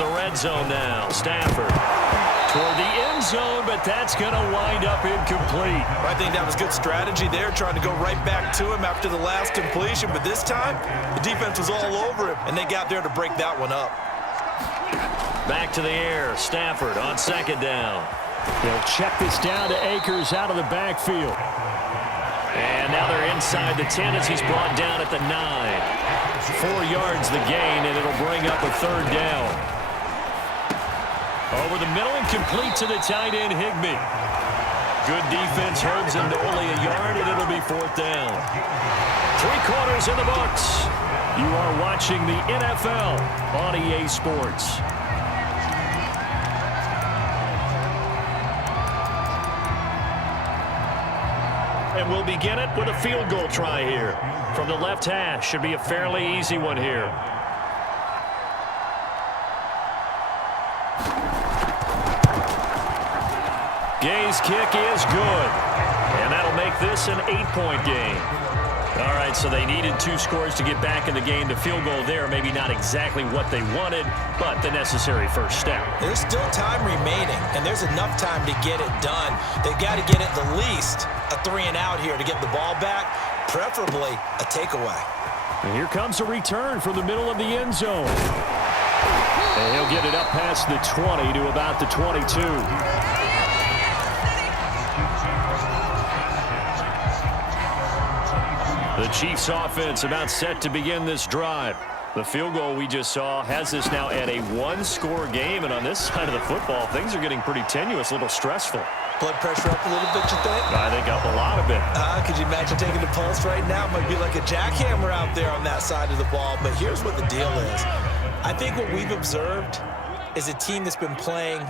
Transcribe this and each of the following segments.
the red zone now. Stafford toward the end zone, but that's going to wind up incomplete. I think that was good strategy there, trying to go right back to him after the last completion. But this time, the defense was all over him, and they got there to break that one up. Back to the air. Stafford on second down. They'll check this down to Akers out of the backfield. And now they're inside the 10 as he's brought down at the 9. 4 yards the gain, and it'll bring up a third down. Over the middle and complete to the tight end, Higbee. Good defense holds him to only a yard, and it'll be fourth down. 3 quarters in the books. You are watching the NFL on EA Sports. And we'll begin it with a field goal try here. From the left hash, should be a fairly easy one here. Gay's kick is good. And that'll make this an 8-point game. All right, so they needed 2 scores to get back in the game. The field goal there, maybe not exactly what they wanted, but the necessary first step. There's still time remaining, and there's enough time to get it done. They've got to get at the least a 3-and-out here to get the ball back, preferably a takeaway. And here comes a return from the middle of the end zone. And he'll get it up past the 20 to about the 22. The Chiefs offense about set to begin this drive. The field goal we just saw has us now at a 1-score game, and on this side of the football, things are getting pretty tenuous, a little stressful. Blood pressure up a little bit, you think? I think up a lot of it. Could you imagine taking the pulse right now? It might be like a jackhammer out there on that side of the ball, but here's what the deal is. I think what we've observed is a team that's been playing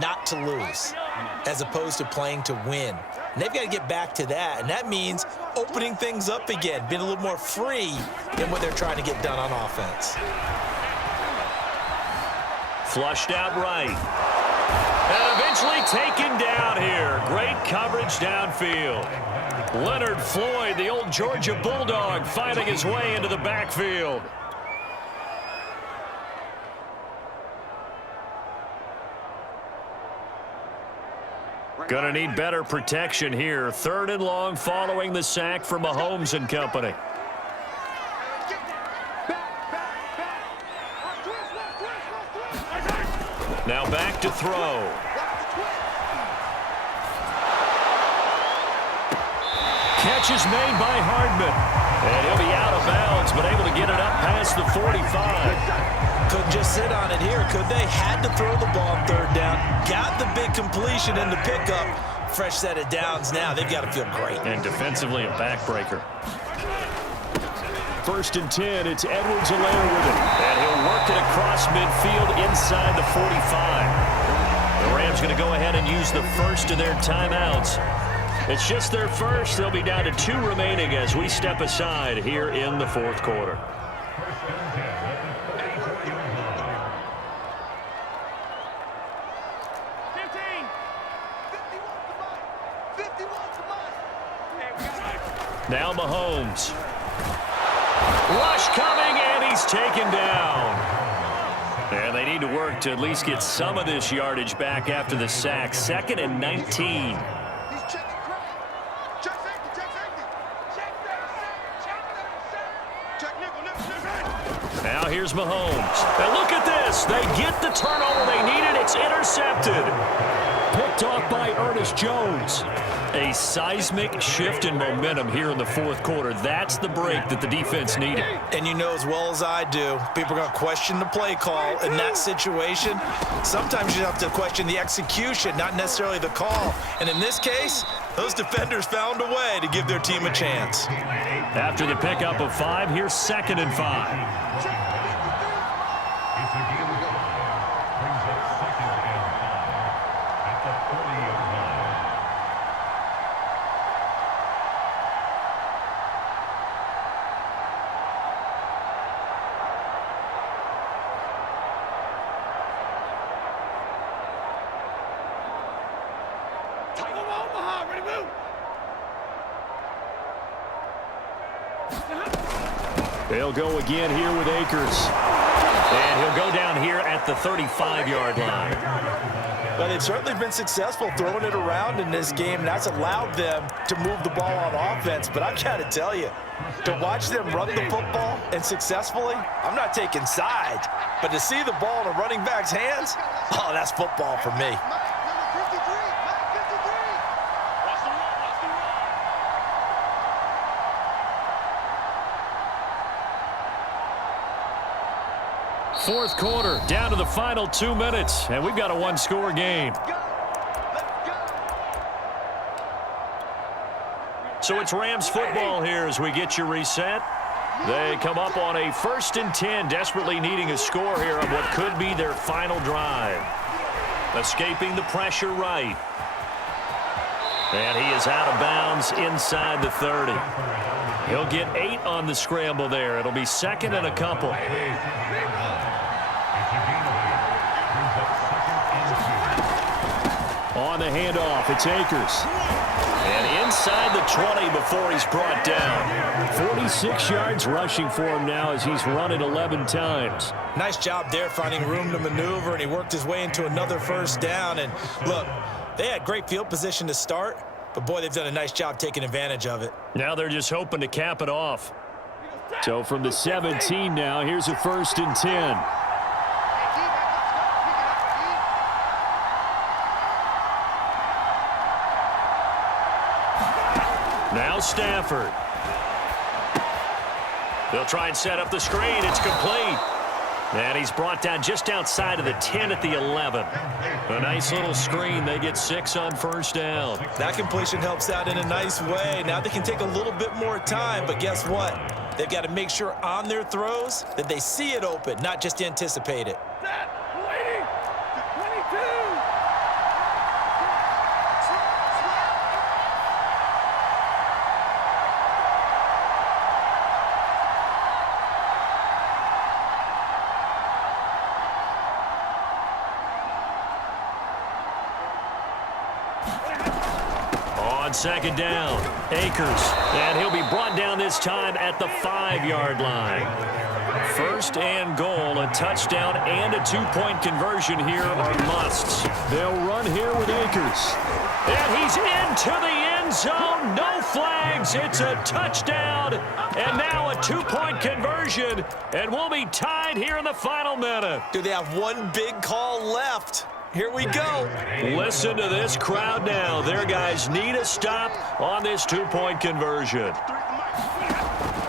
not to lose as opposed to playing to win. And they've got to get back to that, and that means opening things up again, being a little more free in what they're trying to get done on offense. Flushed out right. And eventually taken down here. Great coverage downfield. Leonard Floyd, the old Georgia Bulldog, fighting his way into the backfield. Gonna need better protection here. 3rd and long following the sack from Mahomes and company. Now back to throw. Catch is made by Hardman. And he'll be out of bounds, but able to get it up past the 45. Couldn't just sit on it here, could they? Had to throw the ball on 3rd down. Got the big completion in the pickup. Fresh set of downs now. They've got to feel great. And defensively a backbreaker. 1st and 10, it's Edwards-Helaire with it. And he'll work it across midfield inside the 45. The Rams going to go ahead and use the first of their timeouts. It's just their first. They'll be down to 2 remaining as we step aside here in the 4th quarter. Now Mahomes. Rush coming, and he's taken down. And they need to work to at least get some of this yardage back after the sack. 2nd and 19. Now here's Mahomes. And look at this. They get the turnover they needed. It's intercepted. Picked off by Ernest Jones. A seismic shift in momentum here in the 4th quarter. That's the break that the defense needed. And you know as well as I do, people are going to question the play call in that situation. Sometimes you have to question the execution, not necessarily the call. And in this case, those defenders found a way to give their team a chance. After the pickup of 5, here's 2nd and 5. They'll go again here with Akers. And he'll go down here at the 35-yard line. But they've certainly been successful throwing it around in this game, and that's allowed them to move the ball on offense. But I've got to tell you, to watch them run the football and successfully, I'm not taking sides, but to see the ball in a running back's hands, oh, that's football for me. Fourth quarter, down to the final 2 minutes, and we've got a one-score game. So it's Rams football here as we get you reset. They come up on a 1st and 10, desperately needing a score here on what could be their final drive. Escaping the pressure right. And he is out of bounds inside the 30. He'll get 8 on the scramble there. It'll be 2nd and a couple. On the handoff, it's Akers. And inside the 20 before he's brought down. 46 yards rushing for him now as he's run it 11 times. Nice job there finding room to maneuver, and he worked his way into another first down. And look, they had great field position to start, but boy, they've done a nice job taking advantage of it. Now they're just hoping to cap it off. So from the 17 now, here's a 1st and 10. Now Stafford. They'll try and set up the screen. It's complete. And he's brought down just outside of the 10 at the 11. A nice little screen. They get 6 on 1st down. That completion helps out in a nice way. Now they can take a little bit more time, but guess what? They've got to make sure on their throws that they see it open, not just anticipate it. On 2nd down, Akers. And he'll be brought down this time at the 5-yard line. 1st and goal, a touchdown and a 2-point conversion here are musts. They'll run here with Akers. And he's into the end zone. No flags. It's a touchdown. And now a 2-point conversion. And we'll be tied here in the final minute. Do they have one big call left? Here we go. Listen to this crowd now. Their guys need a stop on this 2-point conversion.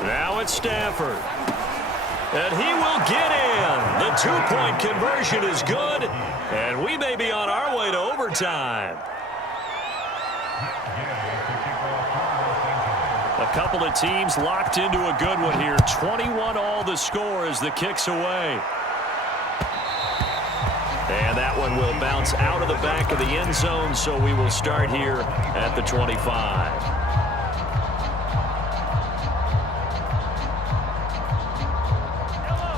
Now it's Stafford. And he will get in. The 2-point conversion is good. And we may be on our way to overtime. A couple of teams locked into a good one here. 21 all the score as the kick's away. And that one will bounce out of the back of the end zone, so we will start here at the 25.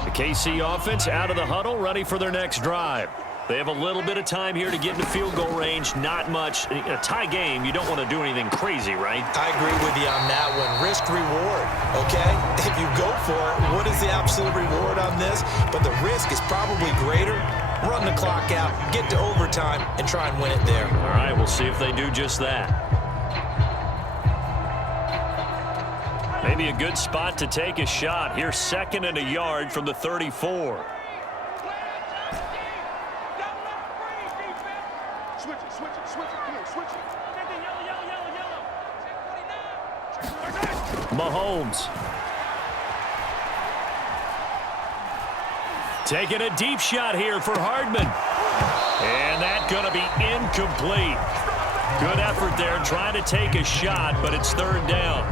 The KC offense out of the huddle, ready for their next drive. They have a little bit of time here to get into field goal range, not much. In a tie game, you don't want to do anything crazy, right? I agree with you on that one. Risk reward, okay? If you go for it, what is the absolute reward on this? But the risk is probably greater. Run the clock out, get to overtime, and try and win it there. All right, we'll see if they do just that. Maybe a good spot to take a shot. Here's 2nd and a yard from the 34. Mahomes. Taking a deep shot here for Hardman. And that's going to be incomplete. Good effort there trying to take a shot, but it's 3rd down.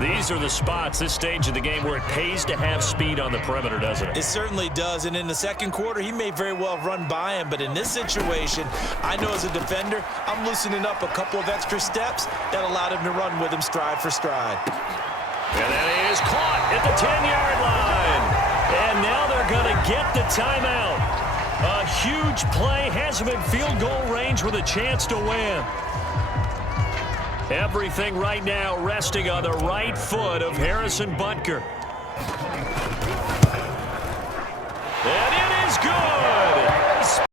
These are the spots, this stage of the game, where it pays to have speed on the perimeter, doesn't it? It certainly does, and in the 2nd quarter, he may very well run by him, but in this situation, I know as a defender, I'm loosening up a couple of extra steps that allowed him to run with him stride for stride. And that is caught at the 10-yard line. And now they're going to get the timeout. A huge play has him in field goal range with a chance to win. Everything right now resting on the right foot of Harrison Butker. And